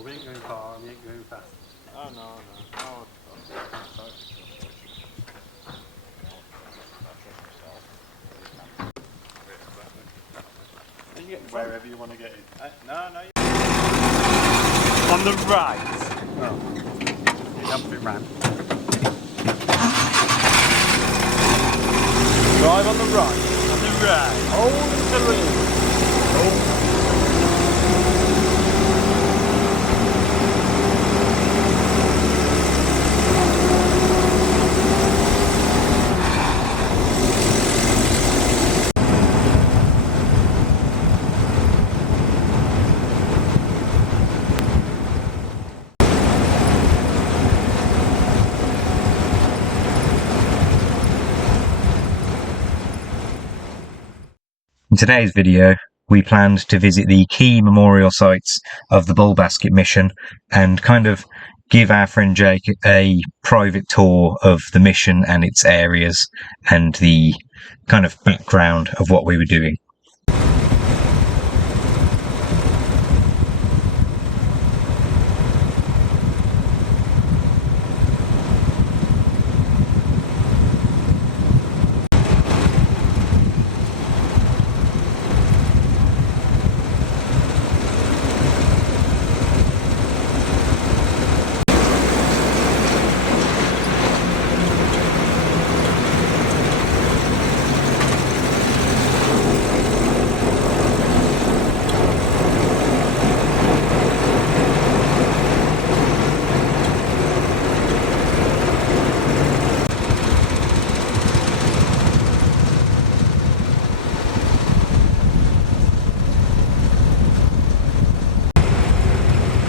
Well, we ain't going far and we ain't going fast. Oh no. Oh, Are you getting Wherever you want to get in. no. On the right. Oh. You have to be round. Drive on the right. On the right. Hold the lead. In today's video, we planned to visit the key memorial sites of the Bulbasket mission and kind of give our friend Jake a private tour of the mission and its areas and the kind of background of what we were doing.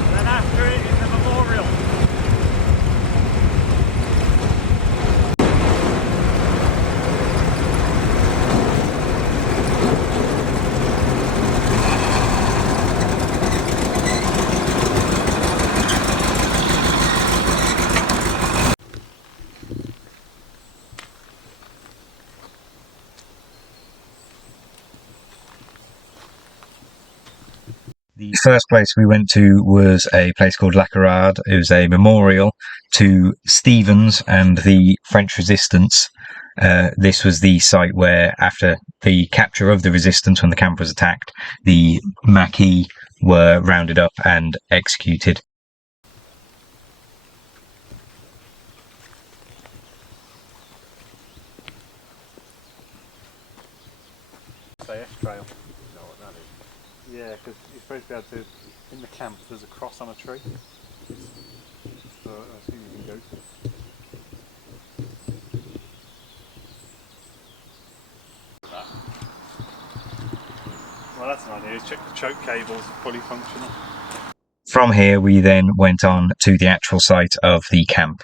And then after it is the memorial. The first place we went to was a place called La Carade. It was a memorial to Stevens and the French resistance. This was the site where, after the capture of the resistance when the camp was attacked, the Maquis were rounded up and executed. SAS trail. You know what that is? Yeah, because you're supposed to be able to, in the camp there's a cross on a tree. So I assume you can go to. Well, that's an idea. Check the choke cables are fully functional. From here, we then went on to the actual site of the camp.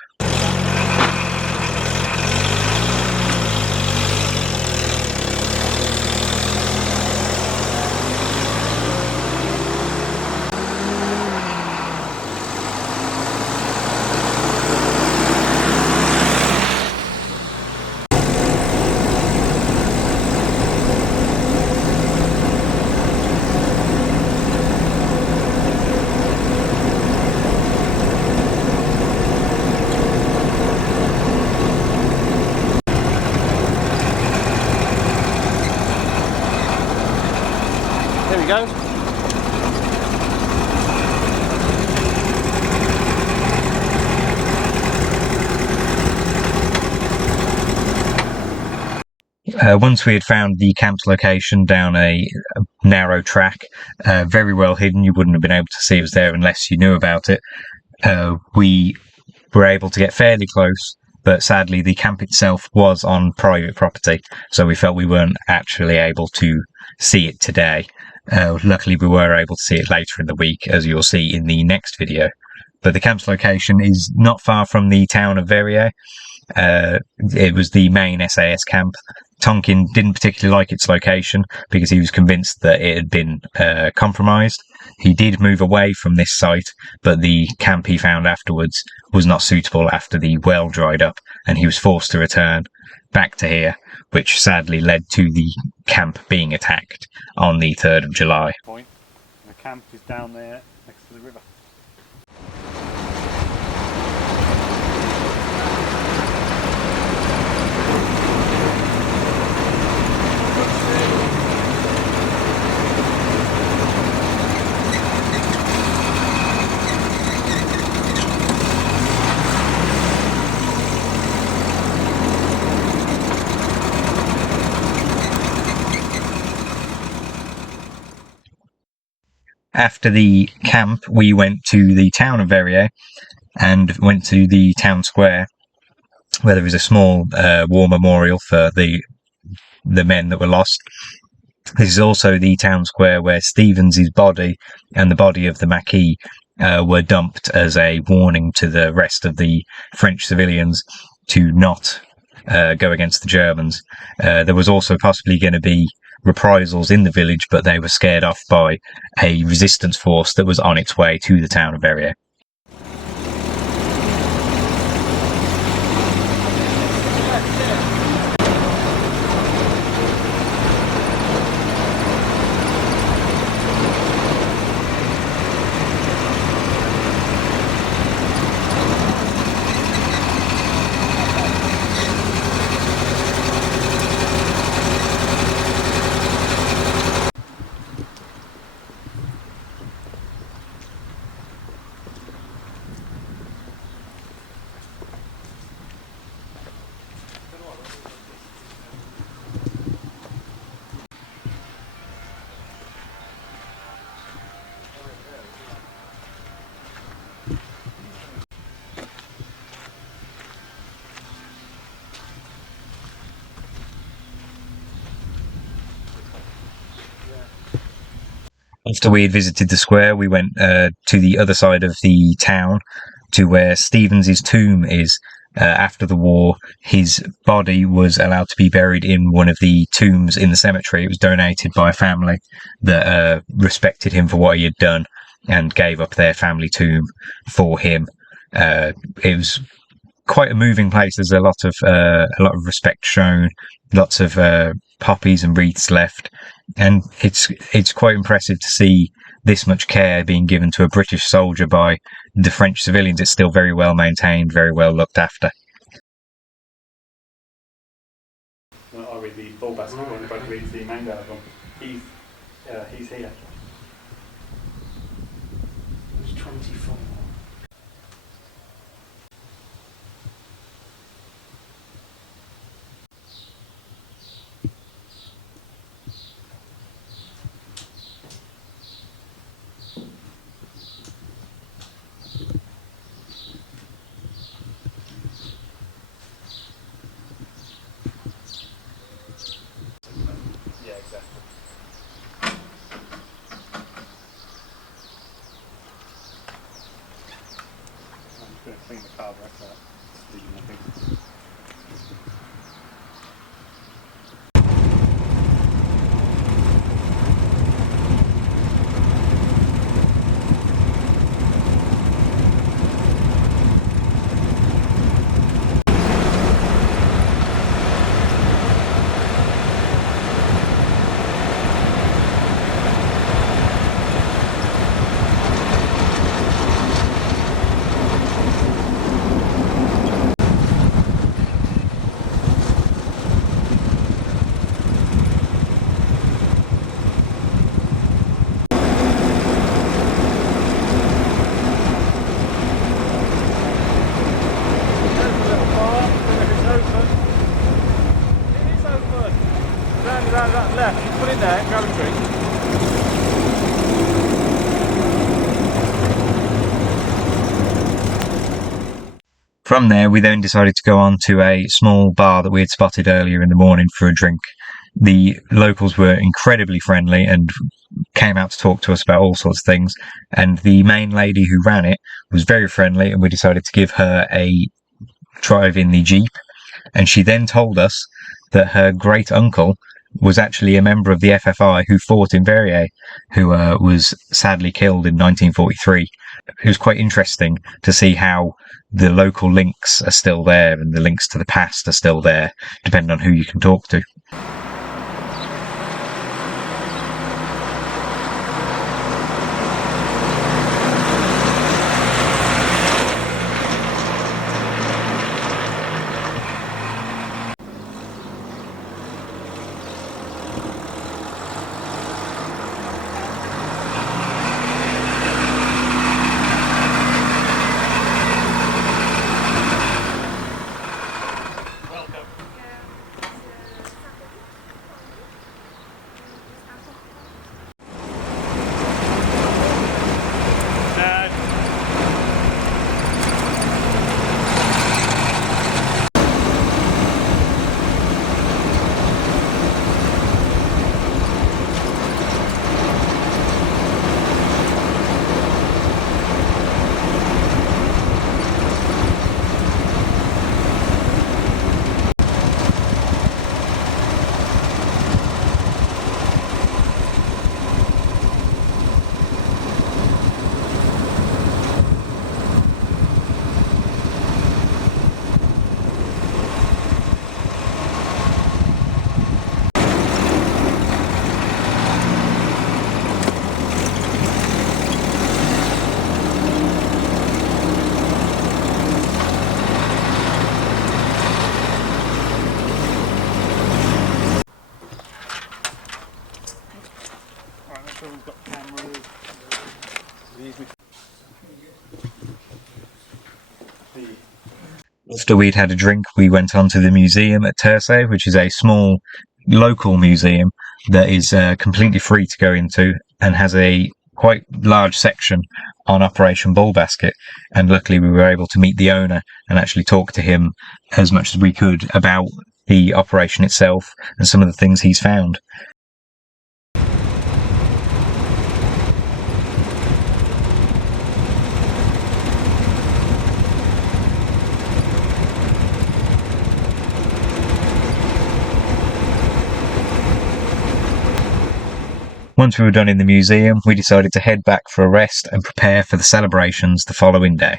There we go. Once we had found the camp's location down a narrow track, very well hidden, you wouldn't have been able to see it was there unless you knew about it, we were able to get fairly close, but sadly the camp itself was on private property, so we felt we weren't actually able to see it today. Luckily we were able to see it later in the week, as you'll see in the next video. But the camp's location is not far from the town of Verrières. It was the main SAS camp. Tonkin didn't particularly like its location because he was convinced that it had been compromised. He did move away from this site, but the camp he found afterwards was not suitable after the well dried up, and he was forced to return back to here, which sadly led to the camp being attacked on the 3rd of July. Point. The camp is down there next to the river. After the camp, we went to the town of Verrières and went to the town square, where there was a small war memorial for the men that were lost. This is also the town square where Stevens's body and the body of the Maquis were dumped as a warning to the rest of the French civilians to not go against the Germans. There was also possibly going to be reprisals in the village, but they were scared off by a resistance force that was on its way to the town of Verrières. After we had visited the square, we went to the other side of the town, to where Stevens's tomb is. After the war, his body was allowed to be buried in one of the tombs in the cemetery. It was donated by a family that respected him for what he had done and gave up their family tomb for him. It was quite a moving place. There's a lot of respect shown, lots of poppies and wreaths left, and it's quite impressive to see this much care being given to a British soldier by the French civilians. It's still very well maintained, very well looked after. I'll read the Bulbasket one, but read the manga one. He's here. It's 24. Yeah, exactly. I'm just going to clean the car back out. Leaving nothing. Round that left, you put in there and grab a drink. From there, we then decided to go on to a small bar that we had spotted earlier in the morning for a drink. The locals were incredibly friendly and came out to talk to us about all sorts of things. And the main lady who ran it was very friendly, and we decided to give her a drive in the Jeep. And she then told us that her great uncle was actually a member of the FFI who fought in Verrières, who was sadly killed in 1943. It was quite interesting to see how the local links are still there and the links to the past are still there, depending on who you can talk to. After we'd had a drink, we went on to the museum at Terce, which is a small local museum that is completely free to go into and has a quite large section on Operation Bulbasket. And luckily, we were able to meet the owner and actually talk to him as much as we could about the operation itself and some of the things he's found. Once we were done in the museum, we decided to head back for a rest and prepare for the celebrations the following day.